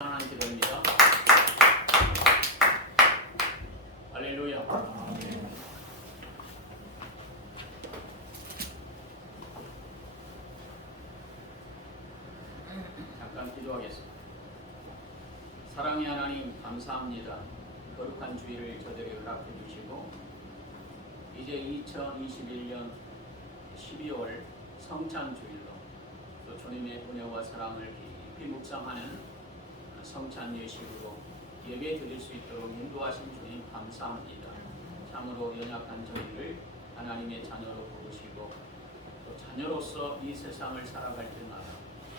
하나님 기도입니다. 할렐루야. 잠깐 기도하겠습니다. 사랑의 하나님 감사합니다. 거룩한 주일을 저들에게 허락해 주시고 이제 2021년 12월 성찬 주일로 또 주님의 은혜와 사랑을 깊이 묵상하는 성찬 예식으로 예배 드릴 수 있도록 인도하신 주님 감사합니다. 참으로 연약한 저희를 하나님의 자녀로 부르시고 또 자녀로서 이 세상을 살아갈 때마다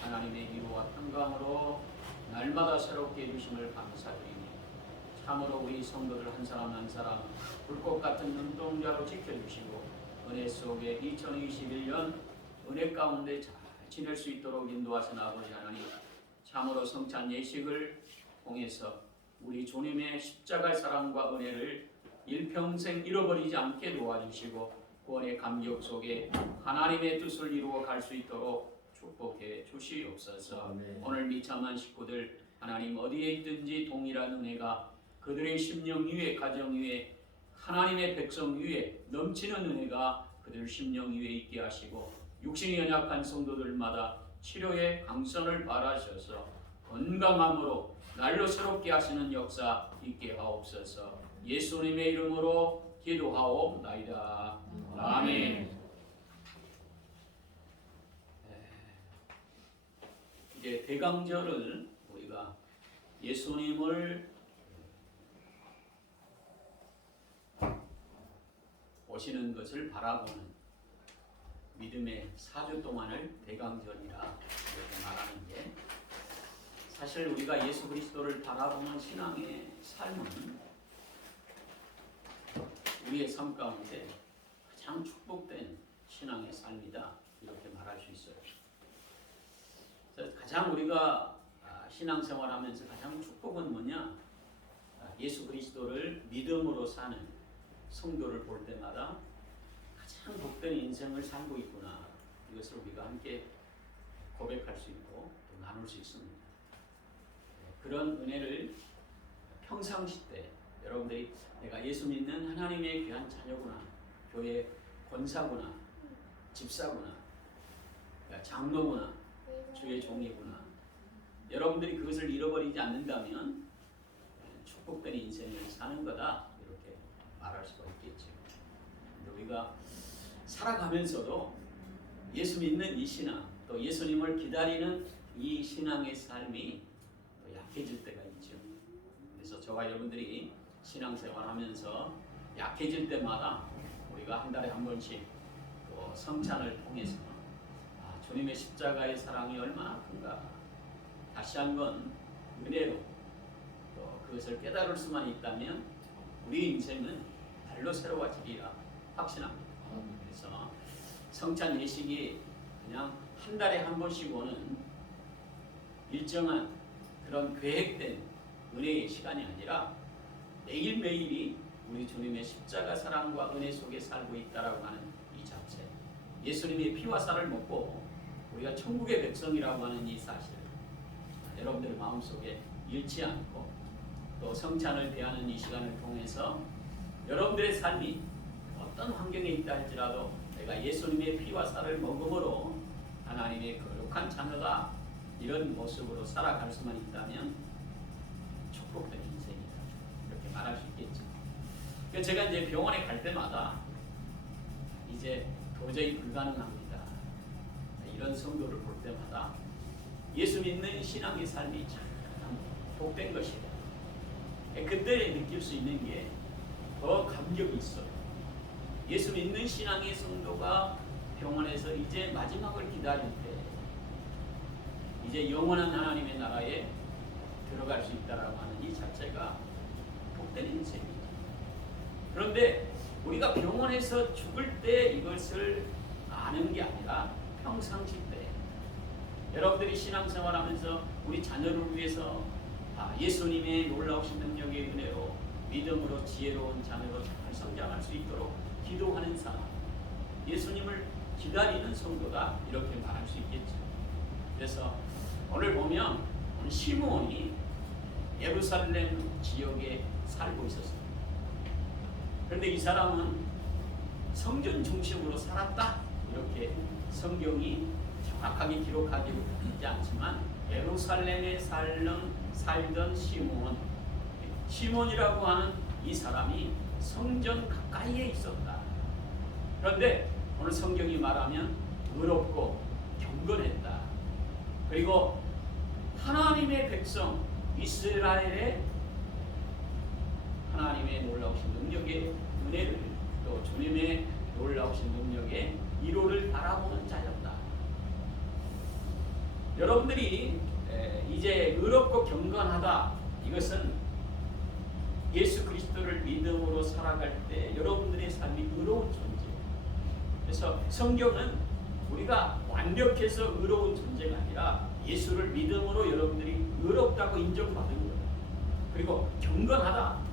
하나님의 위로와 평강으로 날마다 새롭게 해주심을 감사드리니 참으로 우리 성도들 한 사람 한 사람 불꽃 같은 눈동자로 지켜주시고 은혜 속에 2021년 은혜 가운데 잘 지낼 수 있도록 인도하신 아버지 하나님, 참으로 성찬 예식을 통해서 우리 주님의 십자가의 사랑과 은혜를 일평생 잃어버리지 않게 도와주시고 구원의 감격 속에 하나님의 뜻을 이루어 갈 수 있도록 축복해 주시옵소서. 아멘. 오늘 미참한 식구들 하나님 어디에 있든지 동일한 은혜가 그들의 심령 위에 가정 위에 하나님의 백성 위에 넘치는 은혜가 그들 심령 위에 있게 하시고 육신이 연약한 성도들마다 치료의 강선을 바라셔서 건강함으로 날로 새롭게 하시는 역사 있게 하옵소서. 예수님의 이름으로 기도하옵나이다. 아멘. 이제 대강절을 우리가 예수님을 오시는 것을 바라보는 믿음의 4주 동안을 대강절이라 이렇게 말하는 게, 사실 우리가 예수 그리스도를 바라보는 신앙의 삶은 우리의 삶 가운데 가장 축복된 신앙의 삶이다 이렇게 말할 수 있어요. 가장 우리가 신앙생활하면서 가장 축복은 뭐냐? 예수 그리스도를 믿음으로 사는 성도를 볼 때마다 가장 복된 인생을 살고 있구나, 이것을 우리가 함께 고백할 수 있고 또 나눌 수 있습니다. 그런 은혜를 평상시 때 여러분들이 내가 예수 믿는 하나님의 귀한 자녀구나, 교회 권사구나, 집사구나, 장로구나, 주의 종이구나, 여러분들이 그것을 잃어버리지 않는다면 축복된 인생을 사는 거다 이렇게 말할 수가 있겠죠. 우리가 살아가면서도 예수 믿는 이 신앙, 또 예수님을 기다리는 이 신앙의 삶이 또 약해질 때가 있죠. 그래서 저와 여러분들이 신앙생활하면서 약해질 때마다 우리가 한 달에 한 번씩 또 성찬을 통해서 주님의 십자가의 사랑이 얼마나 큰가 다시 한번 은혜로 또 그것을 깨달을 수만 있다면 우리 인생은 달로 새로워지리라 확신합니다. 그래서 성찬 예식이 그냥 한 달에 한 번씩 오는 일정한 그런 계획된 은혜의 시간이 아니라 매일매일이 우리 주님의 십자가 사랑과 은혜 속에 살고 있다라고 하는 이 자체, 예수님의 피와 살을 먹고 우리가 천국의 백성이라고 하는 이 사실, 여러분들 마음속에 잃지 않고 또 성찬을 대하는 이 시간을 통해서 여러분들의 삶이 어떤 환경에 있다 할지라도 내가 예수님의 피와 살을 먹음으로 하나님의 거룩한 자녀다, 이런 모습으로 살아갈 수만 있다면 축복된 인생이다 이렇게 말할 수 있겠죠. 그래서 제가 이제 병원에 갈 때마다 이제 도저히 불가능합니다 이런 성도를 볼 때마다 예수 믿는 신앙의 삶이 참 복된 것이다. 그때 느낄 수 있는 게 더 감격이 있어요. 예수 믿는 신앙의 성도가 병원에서 이제 마지막을 기다릴 때 이제 영원한 하나님의 나라에 들어갈 수 있다라고 하는 이 자체가 복된 인생입니다. 그런데 우리가 병원에서 죽을 때 이것을 아는 게 아니라 평상시 때 여러분들이 신앙생활하면서 우리 자녀를 위해서 예수님의 놀라우신 능력의 은혜로 믿음으로 지혜로운 자녀로 잘 성장할 수 있도록 기도하는 사람, 예수님을 기다리는 성도다 이렇게 말할 수 있겠죠. 그래서 오늘 보면 시므온이 예루살렘 지역에 살고 있었습니다. 그런데 이 사람은 성전 중심으로 살았다, 이렇게 성경이 정확하게 기록하지 않지만 예루살렘에 살던 시몬이라고 하는 이 사람이 성전 가까이에 있었다. 그런데 오늘 성경이 말하면 의롭고 경건했다. 그리고 하나님의 백성 이스라엘의 하나님의 놀라우신 능력의 은혜를, 또 주님의 놀라우신 능력의 위로를 바라보는 자였다. 여러분들이 이제 의롭고 경건하다, 이것은 예수 그리스도를 믿음으로 살아갈 때 여러분들의 삶이 의로운 존재. 그래서 성경은 우리가 완벽해서 의로운 존재가 아니라 예수를 믿음으로 여러분들이 의롭다고 인정받은 거예요. 그리고 경건하다,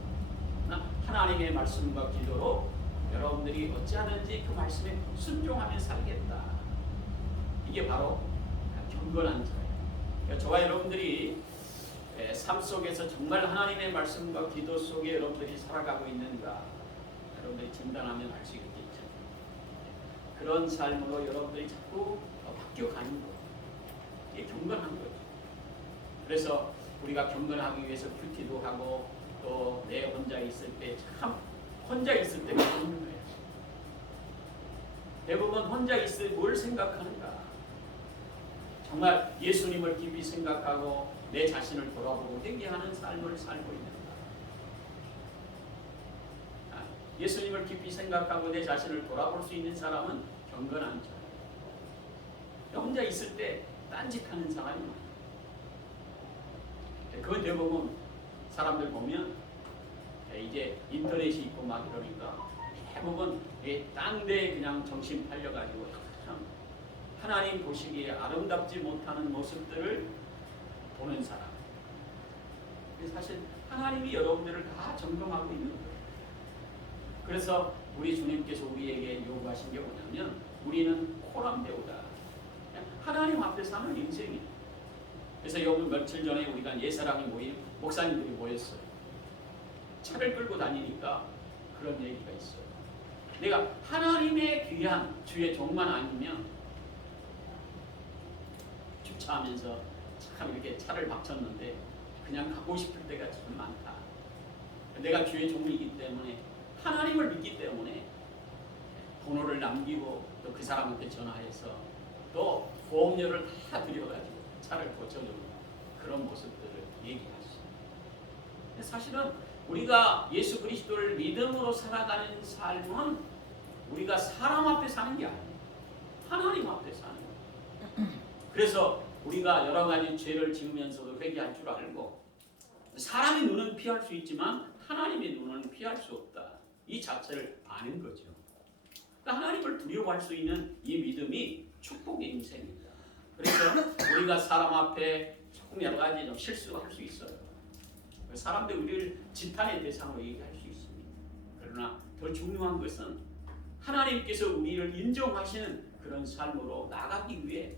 하나님의 말씀과 기도로 여러분들이 어찌하든지 그 말씀에 순종하며 살겠다. 이게 바로 경건한 자예요. 그러니까 저와 여러분들이 삶 속에서 정말 하나님의 말씀과 기도 속에 여러분들이 살아가고 있는가, 여러분들이 진단하면 알 수 있겠죠. 그런 삶으로 여러분들이 자꾸 바뀌어가는 거예요. 이게 경건한 거죠. 그래서 우리가 경건하기 위해서 큐티도 하고, 또 내 혼자 있을 때, 참 혼자 있을 때가 없는 거예요. 대부분 혼자 있을 뭘 생각하는가? 정말 예수님을 깊이 생각하고 내 자신을 돌아보고 회개하는 삶을 살고 있는가? 예수님을 깊이 생각하고 내 자신을 돌아볼 수 있는 사람은 경건한 자예요. 혼자 있을 때 딴짓하는 사람이 많아요. 그건 대부분 사람들 보면 이제 인터넷이 있고 막 이러니까 대부분 딴 데 그냥 정신 팔려가지고 참 하나님 보시기에 아름답지 못하는 모습들을 보는 사람. 사실 하나님이 여러분들을 다 점검하고 있는 거예요. 그래서 우리 주님께서 우리에게 요구하신 게 뭐냐면, 우리는 코람배우다. 하나님 앞에 사는 인생이에요. 그래서 여기 며칠 전에 우리가 예사랑이 모인 목사님들이 모였어요. 차를 끌고 다니니까 그런 얘기가 있어요. 내가 하나님의 귀한 주의 종만 아니면 주차하면서 참 이렇게 차를 박쳤는데 그냥 가고 싶을 때가 참 많다. 내가 주의 종이기 때문에, 하나님을 믿기 때문에 번호를 남기고 또 그 사람한테 전화해서 또 보험료를 다 들여가지고 차를 고쳐주는 그런 모습들을 얘기하시죠. 사실은 우리가 예수 그리스도를 믿음으로 살아가는 삶은 우리가 사람 앞에 사는 게 아니에요. 하나님 앞에 사는 거예요. 그래서 우리가 여러 가지 죄를 지으면서도 회개할 줄 알고, 사람의 눈은 피할 수 있지만 하나님의 눈은 피할 수 없다, 이 자체를 아는 거죠. 그러니까 하나님을 두려워할 수 있는 이 믿음이 축복의 인생입니다. 그래서 우리가 사람 앞에 조금 여러 가지 좀 실수할 수 있어요. 사람들이 우리를 지탄의 대상으로 얘기할 수 있습니다. 그러나 더 중요한 것은 하나님께서 우리를 인정하시는 그런 삶으로 나가기 위해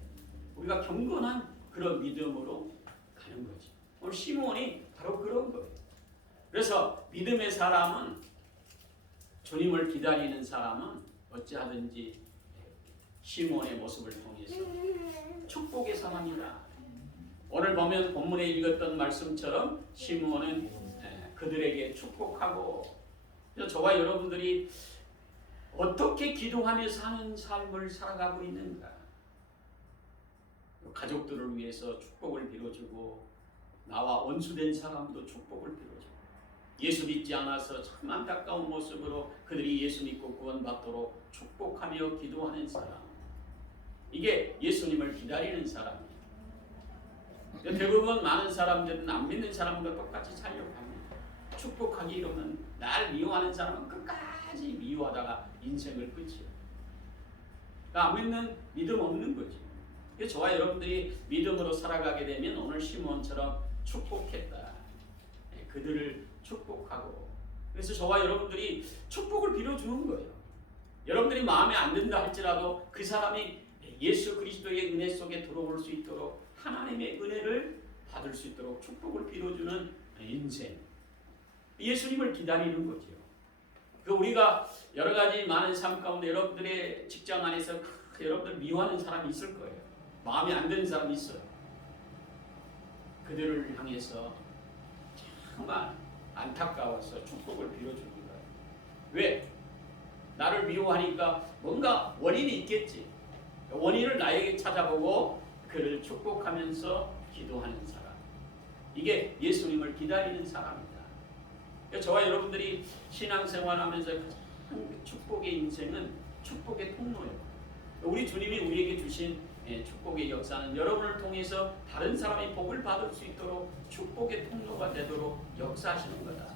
우리가 경건한 그런 믿음으로 가는 거죠. 오늘 시몬이 바로 그런 거예요. 그래서 믿음의 사람은, 주님을 기다리는 사람은 어찌하든지 시몬의 모습을 통해서 축복의 사람이다. 오늘 보면 본문에 읽었던 말씀처럼 시몬은 그들에게 축복하고, 저와 여러분들이 어떻게 기도하며 사는 삶을 살아가고 있는가? 가족들을 위해서 축복을 빌어주고, 나와 원수된 사람도 축복을 빌어주고, 예수 믿지 않아서 참 안타까운 모습으로 그들이 예수 믿고 구원받도록 축복하며 기도하는 사람, 이게 예수님을 기다리는 사람이에요. 대부분 많은 사람들은 안 믿는 사람과 똑같이 살려고 합니다. 축복하기 이러면 날 미워하는 사람은 끝까지 미워하다가 인생을 끝이에요. 그러니까 안 믿는, 믿음 없는 거지. 그래서 저와 여러분들이 믿음으로 살아가게 되면 오늘 시몬처럼 축복했다. 그들을 축복하고, 그래서 저와 여러분들이 축복을 빌어주는 거예요. 여러분들이 마음에 안 든다 할지라도 그 사람이 예수 그리스도의 은혜 속에 들어올 수 있도록, 하나님의 은혜를 받을 수 있도록 축복을 빌어주는 인생, 예수님을 기다리는 거죠. 그 우리가 여러 가지 많은 삶 가운데 여러분들의 직장 안에서 여러분들 미워하는 사람이 있을 거예요. 마음에 안 드는 사람이 있어요. 그들을 향해서 정말 안타까워서 축복을 빌어주는 거예요. 왜? 나를 미워하니까 뭔가 원인이 있겠지. 원인을 나에게 찾아보고 그를 축복하면서 기도하는 사람. 이게 예수님을 기다리는 사람입니다. 저와 여러분들이 신앙생활하면서 가장 축복의 인생은 축복의 통로예요. 우리 주님이 우리에게 주신 축복의 역사는 여러분을 통해서 다른 사람이 복을 받을 수 있도록 축복의 통로가 되도록 역사하시는 거다.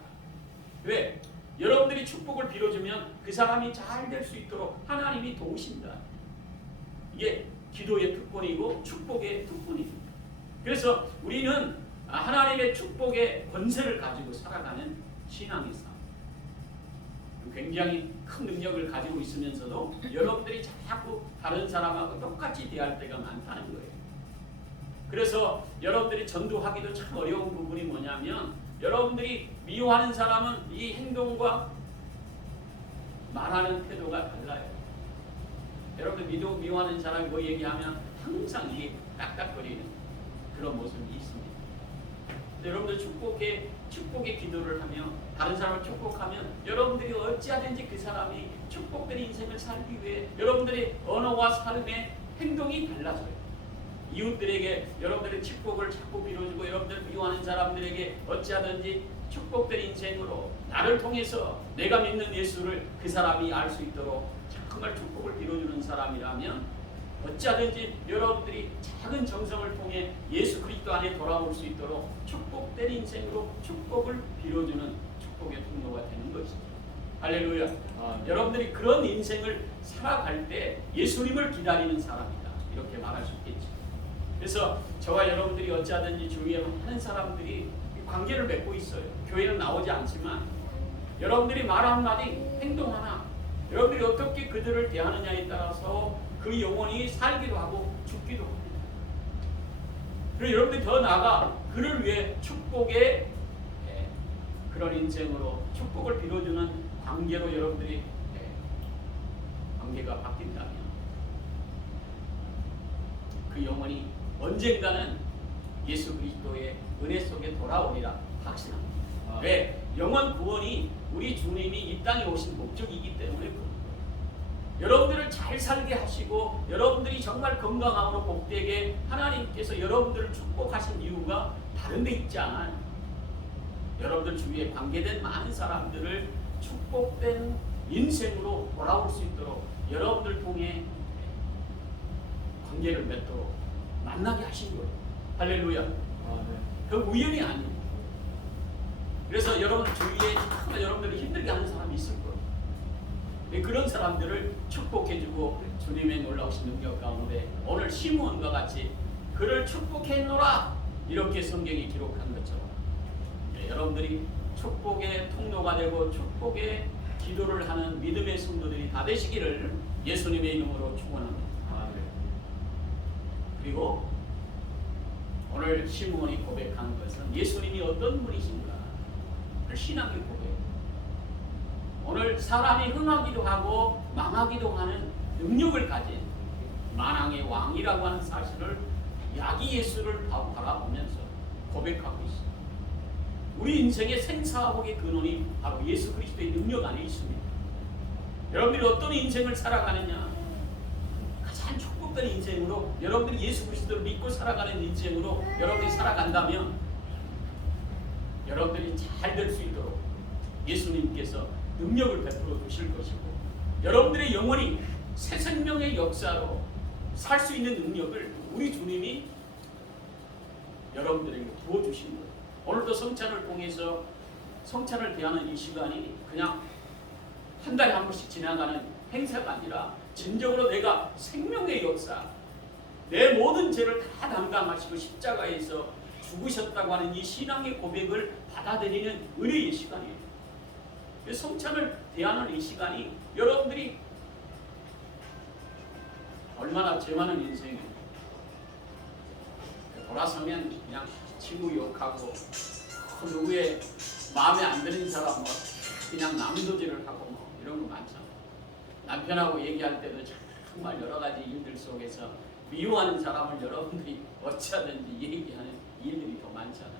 왜? 여러분들이 축복을 빌어주면 그 사람이 잘 될 수 있도록 하나님이 도우신다. 이게 기도의 특권이고 축복의 특권입니다. 그래서 우리는 하나님의 축복의 권세를 가지고 살아가는 신앙의 삶. 굉장히 큰 능력을 가지고 있으면서도 여러분들이 자꾸 다른 사람하고 똑같이 대할 때가 많다는 거예요. 그래서 여러분들이 전도하기도 참 어려운 부분이 뭐냐면 여러분들이 미워하는 사람은 이 행동과 말하는 태도가 달라요. 여러분들 미워하는 사람이 뭐 얘기하면 항상 이게 딱딱거리는 그런 모습이 있습니다. 여러분들 축복의 기도를 하며 다른 사람을 축복하면 여러분들이 어찌하든지 그 사람이 축복된 인생을 살기 위해 여러분들의 언어와 삶의 행동이 달라져요. 이웃들에게 여러분들의 축복을 자꾸 빌어주고 여러분들 미워하는 사람들에게 어찌하든지 축복된 인생으로 나를 통해서 내가 믿는 예수를 그 사람이 알 수 있도록 정말 축복을 빌어주는 사람이라면 어찌하든지 여러분들이 작은 정성을 통해 예수 그리스도 안에 돌아올 수 있도록 축복된 인생으로 축복을 빌어주는 축복의 통로가 되는 것이죠. 할렐루야. 여러분들이 그런 인생을 살아갈 때 예수님을 기다리는 사람이다. 이렇게 말할 수 있겠죠. 그래서 저와 여러분들이 어찌하든지 주위에 많은 사람들이 관계를 맺고 있어요. 교회는 나오지 않지만 여러분들이 말 한마디 행동 하나 여러분들이 어떻게 그들을 대하느냐에 따라서 그 영혼이 살기도 하고 죽기도 합니다. 그리고 여러분들이 더 나아가 그를 위해 축복의 그런 인생으로 축복을 빌어주는 관계로 여러분들이 관계가 바뀐다면 그 영혼이 언젠가는 예수 그리스도의 은혜 속에 돌아오리라 확신합니다. 왜? 영원 구원이 우리 주님이 이 땅에 오신 목적이기 때문에 여러분들을 잘 살게 하시고 여러분들이 정말 건강하고 복되게 하나님께서 여러분들을 축복하신 이유가 다른 데 있지 않아요. 여러분들 주위에 관계된 많은 사람들을 축복된 인생으로 돌아올 수 있도록 여러분들 통해 관계를 맺도록 만나게 하신 거예요. 할렐루야. 그 우연이 아니에요. 그래서 여러분 주위에 정말 여러분들을 힘들게 하는 사람이 있을 거예요. 그런 사람들을 축복해주고 주님의 놀라우신 능력 가운데 오늘 시므온과 같이 그를 축복했노라 이렇게 성경이 기록한 것처럼 여러분들이 축복의 통로가 되고 축복의 기도를 하는 믿음의 성도들이 다 되시기를 예수님의 이름으로 축원합니다. 그리고 오늘 시므온이 고백한 것은 예수님이 어떤 분이신가 신앙의 고백. 오늘 사람이 흥하기도 하고 망하기도 하는 능력을 가진 만왕의 왕이라고 하는 사실을 야기 예수를 바라보면서 고백하고 있습니다. 우리 인생의 생사복의 근원이 바로 예수 그리스도의 능력 안에 있습니다. 여러분들이 어떤 인생을 살아가느냐 가장 축복된 인생으로 여러분들이 예수 그리스도를 믿고 살아가는 인생으로 여러분들이 살아간다면 여러분들이 잘 될 수 있도록 예수님께서 능력을 베풀어 주실 것이고 여러분들의 영혼이 새 생명의 역사로 살 수 있는 능력을 우리 주님이 여러분들에게 부어주신 거예요. 오늘도 성찬을 통해서 성찬을 대하는 이 시간이 그냥 한 달에 한 번씩 지나가는 행사가 아니라 진정으로 내가 생명의 역사 내 모든 죄를 다 담당하시고 십자가에서 죽으셨다고 하는 이 신앙의 고백을 받아들이는 은혜의 시간이에요. 성찬을 대하는 이 시간이 여러분들이 얼마나 죄 많은 인생이에요. 돌아서면 그냥 친구 욕하고 누구의 마음에 안 드는 사람 그냥 남도질을 하고 이런 거 많잖아. 남편하고 얘기할 때도 정말 여러 가지 일들 속에서 미워하는 사람을 여러분들이 어찌하든지 얘기하는 일들이 더 많잖아.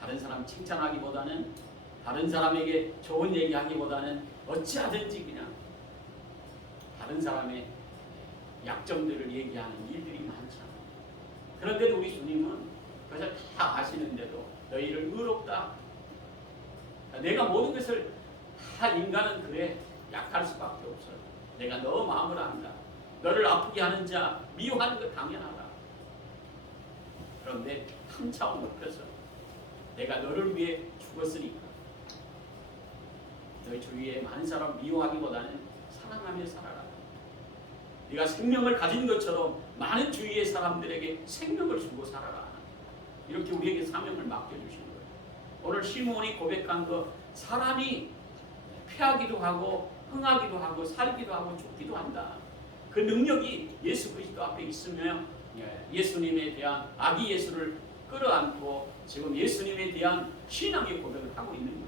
다른 사람 칭찬하기보다는, 다른 사람에게 좋은 얘기하기보다는 어찌하든지 그냥 다른 사람의 약점들을 얘기하는 일들이 많잖아. 그런데도 우리 주님은 그것을 다 아시는데도 너희를 의롭다. 내가 모든 것을 다, 인간은 그래 약할 수밖에 없어. 내가 너 마음을 안다. 너를 아프게 하는 자 미워하는 거 당연하다. 그런데 한 차원 높여서 내가 너를 위해 죽었으니까 너희 주위에 많은 사람 미워하기보다는 사랑하며 살아라. 네가 생명을 가진 것처럼 많은 주위의 사람들에게 생명을 주고 살아라. 이렇게 우리에게 사명을 맡겨주신 거예요. 오늘 시몬이 고백한 거, 사람이 패하기도 하고 흥하기도 하고 살기도 하고 죽기도 한다. 그 능력이 예수 그리스도 앞에 있으며 예수님에 대한 아기 예수를 끌어안고 지금 예수님에 대한 신앙의 고백을 하고 있는 거예요.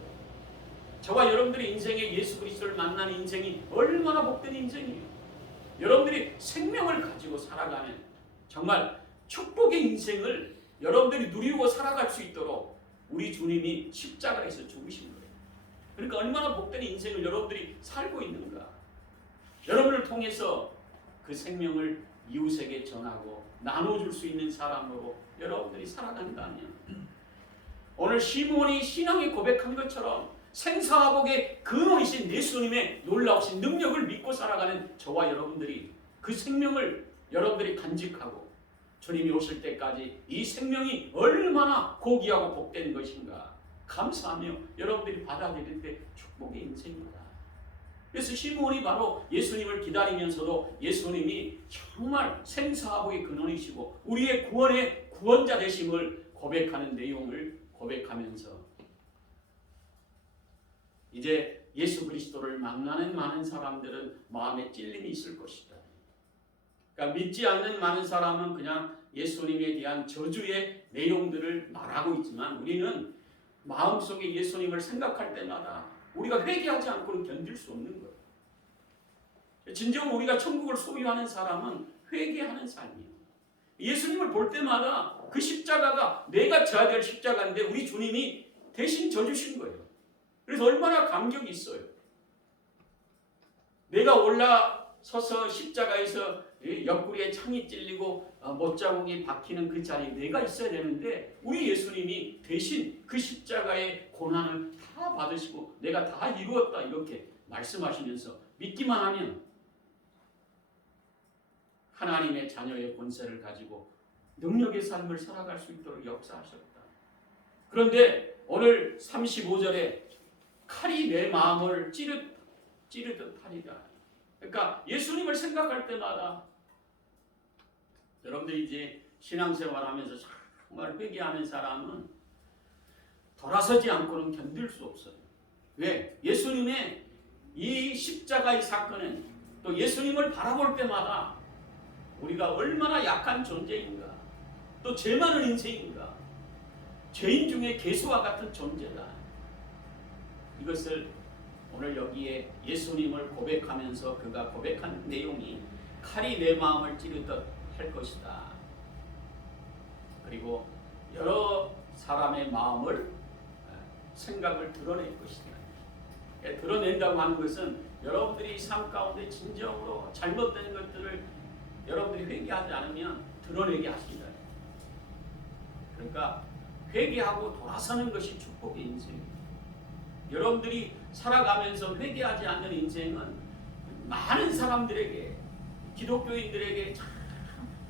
저와 여러분들의 인생에 예수 그리스도를 만나는 인생이 얼마나 복된 인생이에요. 여러분들이 생명을 가지고 살아가는 정말 축복의 인생을 여러분들이 누리고 살아갈 수 있도록 우리 주님이 십자가에서 죽으신 거예요. 그러니까 얼마나 복된 인생을 여러분들이 살고 있는가. 여러분을 통해서 그 생명을 이웃에게 전하고 나눠줄 수 있는 사람으로 여러분들이 살아간다면, 오늘 시몬이 신앙의 고백한 것처럼 생사화복의 근원이신 예수님의 놀라우신 능력을 믿고 살아가는 저와 여러분들이 그 생명을 여러분들이 간직하고 주님이 오실 때까지 이 생명이 얼마나 고귀하고 복된 것인가 감사하며 여러분들이 받아들일 때 축복의 인생입니다. 그래서 시몬이 바로 예수님을 기다리면서도 예수님이 정말 생사화복의 근원이시고 우리의 구원의 구원자 되심을 고백하는 내용을 고백하면서 이제 예수 그리스도를 만나는 많은 사람들은 마음에 찔림이 있을 것이다. 그러니까 믿지 않는 많은 사람은 그냥 예수님에 대한 저주의 내용들을 말하고 있지만, 우리는 마음속에 예수님을 생각할 때마다 우리가 회개하지 않고는 견딜 수 없는 거예요. 진정 우리가 천국을 소유하는 사람은 회개하는 삶이에요. 예수님을 볼 때마다 그 십자가가 내가 져야 될 십자가인데 우리 주님이 대신 져주신 거예요. 그래서 얼마나 감격이 있어요. 내가 올라서서 십자가에서 옆구리에 창이 찔리고 못자국이 박히는 그 자리에 내가 있어야 되는데 우리 예수님이 대신 그 십자가의 고난을 다 받으시고 내가 다 이루었다 이렇게 말씀하시면서 믿기만 하면 하나님의 자녀의 본세를 가지고 능력의 삶을 살아갈 수 있도록 역사하셨다. 그런데 오늘 35절에 칼이 내 마음을 찌르듯 하리라. 그러니까 예수님을 생각할 때마다 여러분들이 이제 신앙생활하면서 정말 회개하는 사람은 돌아서지 않고는 견딜 수 없어요. 왜? 예수님의 이 십자가의 사건은 또 예수님을 바라볼 때마다 우리가 얼마나 약한 존재인가, 또 죄 많은 인생인가, 죄인 중에 개수와 같은 존재다. 이것을 오늘 여기에 예수님을 고백하면서 그가 고백한 내용이 칼이 내 마음을 찌르듯 할 것이다. 그리고 여러 사람의 마음을 생각을 드러낼 것이다. 드러낸다고 하는 것은 여러분들이 삶 가운데 진정으로 잘못된 것들을 여러분들이 회개하지 않으면 드러내게 하신다. 그러니까 회개하고 돌아서는 것이 축복의 인생입니다. 여러분들이 살아가면서 회개하지 않는 인생은 많은 사람들에게, 기독교인들에게 참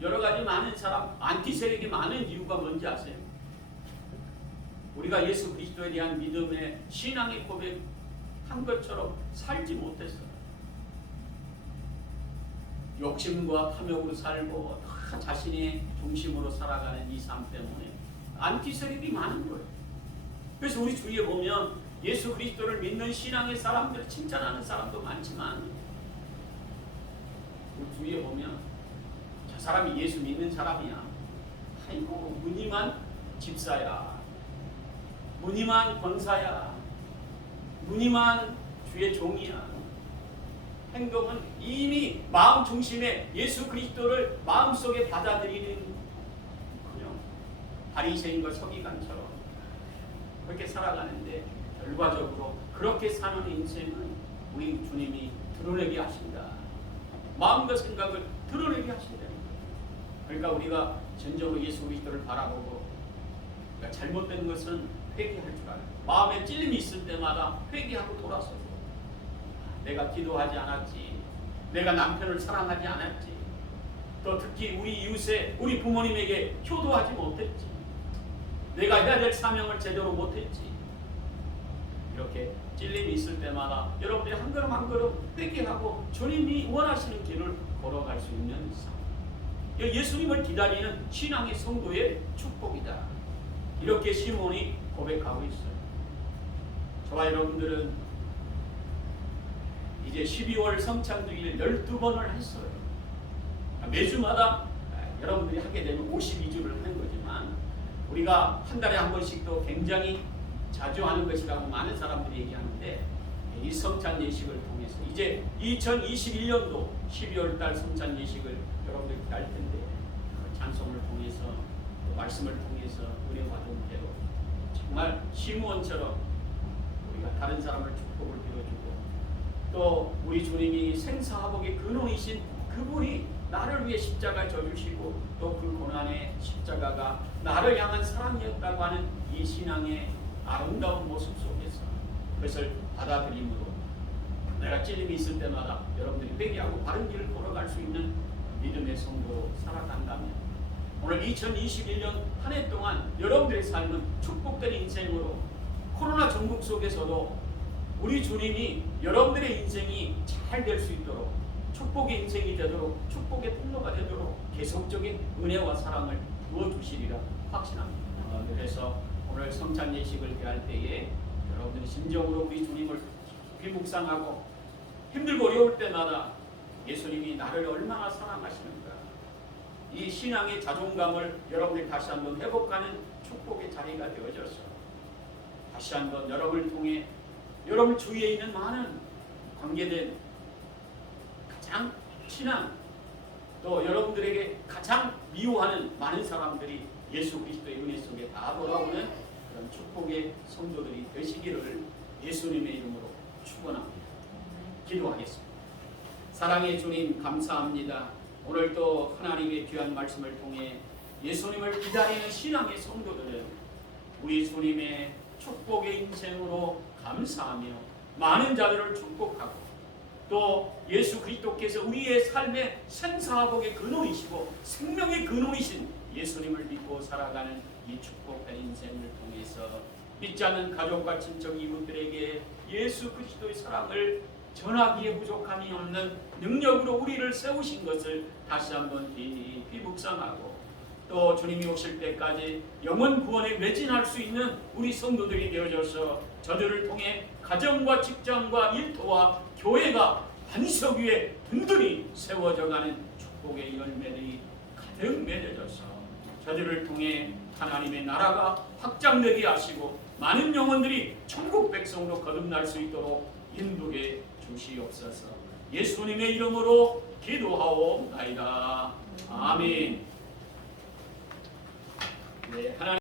여러 가지 많은 사람, 안티세력이 많은 이유가 뭔지 아세요? 우리가 예수 그리스도에 대한 믿음의 신앙의 고백한 것처럼 살지 못했어요. 욕심과 탐욕으로 살고 다 자신의 중심으로 살아가는 이 삶 때문에 안티세력이 많은 거예요. 그래서 우리 주위에 보면 예수 그리스도를 믿는 신앙의 사람들 칭찬하는 사람도 많지만 우리 주위에 보면 저 사람이 예수 믿는 사람이야. 아이고 무늬만 집사야. 무늬만 권사야, 무늬만 주의 종이야. 행동은 이미 마음 중심에 예수 그리스도를 마음속에 받아들이는 그냥 바리새인과 서기관처럼 그렇게 살아가는데, 결과적으로 그렇게 사는 인생은 우리 주님이 드러내게 하신다. 마음과 생각을 드러내게 하신다는 거예요. 그러니까 우리가 전적으로 예수 그리스도를 바라보고, 그러니까 잘못된 것은 회개할 줄 알아요. 마음에 찔림이 있을 때마다 회개하고 돌아서고, 내가 기도하지 않았지, 내가 남편을 사랑하지 않았지, 또 특히 우리 이웃에 우리 부모님에게 효도하지 못했지, 내가 해야 될 사명을 제대로 못했지, 이렇게 찔림이 있을 때마다 여러분들이 한 걸음 한 걸음 회개하고 주님이 원하시는 길을 걸어갈 수 있는 삶, 예수님을 기다리는 신앙의 성도의 축복이다. 이렇게 시몬이 고백하고 있어요. 저와 여러분들은 이제 12월 성찬주의를 12번을 했어요. 매주마다 여러분들이 하게 되면 52주를 하는 거지만, 우리가 한 달에 한 번씩도 굉장히 자주 하는 것이라고 많은 사람들이 얘기하는데, 이 성찬 예식을 통해서 이제 2021년도 12월 달 성찬 예식을 여러분들이 할 텐데, 찬송을 통해서 또 말씀을 통해서 은혜 받은 대로 정말 시므온처럼 우리가 다른 사람을 축복을 빌어주고, 또 우리 주님이 생사화복의 근원이신 그분이 나를 위해 십자가를 져주시고, 또 그 고난의 십자가가 나를 향한 사랑이었다고 하는 이 신앙의 아름다운 모습 속에서 그것을 받아들임으로 내가 찔림이 있을 때마다 여러분들이 회개하고 바른 길을 걸어갈 수 있는 믿음의 성도로 살아간다면, 오늘 2021년 한 해 동안 여러분들의 삶은 축복된 인생으로, 코로나 전국 속에서도 우리 주님이 여러분들의 인생이 잘 될 수 있도록, 축복의 인생이 되도록, 축복의 통로가 되도록 계속적인 은혜와 사랑을 부어주시리라 확신합니다. 그래서 오늘 성찬 예식을 대할 때에 여러분들이 진정으로 우리 주님을 깊이 묵상하고, 힘들고 어려울 때마다 예수님이 나를 얼마나 사랑하시는가, 이 신앙의 자존감을 여러분들이 다시 한번 회복하는 축복의 자리가 되어져서, 다시 한번 여러분을 통해 여러분 주위에 있는 많은 관계된 가장 친한, 또 여러분들에게 가장 미워하는 많은 사람들이 예수 그리스도의 은혜 속에 다 돌아오는 그런 축복의 성도들이 되시기를 예수님의 이름으로 축원합니다. 기도하겠습니다. 사랑의 주님, 감사합니다. 오늘 또 하나님의 귀한 말씀을 통해 예수님을 기다리는 신앙의 성도들은 우리 주님의 축복의 인생으로 감사하며 많은 자들을 축복하고, 또 예수 그리스도께서 우리의 삶의 생사화복의 근원이시고 생명의 근원이신 예수님을 믿고 살아가는 이 축복된 인생을 통해서 믿지 않는 가족과 친척 이웃들에게 예수 그리스도의 사랑을 전하기에 부족함이 없는 능력으로 우리를 세우신 것을 다시 한번 깊이 묵상하고, 또 주님이 오실 때까지 영원 구원에 매진할 수 있는 우리 성도들이 되어져서 저들을 통해 가정과 직장과 일터와 교회가 반석 위에 든든히 세워져가는 축복의 열매들이 가득 맺어져서 저들을 통해 하나님의 나라가 확장되게 하시고 많은 영혼들이 천국 백성으로 거듭날 수 있도록 인도해 주시옵소서. 예수님의 이름으로 기도하옵나이다. 아멘. 네, 하나님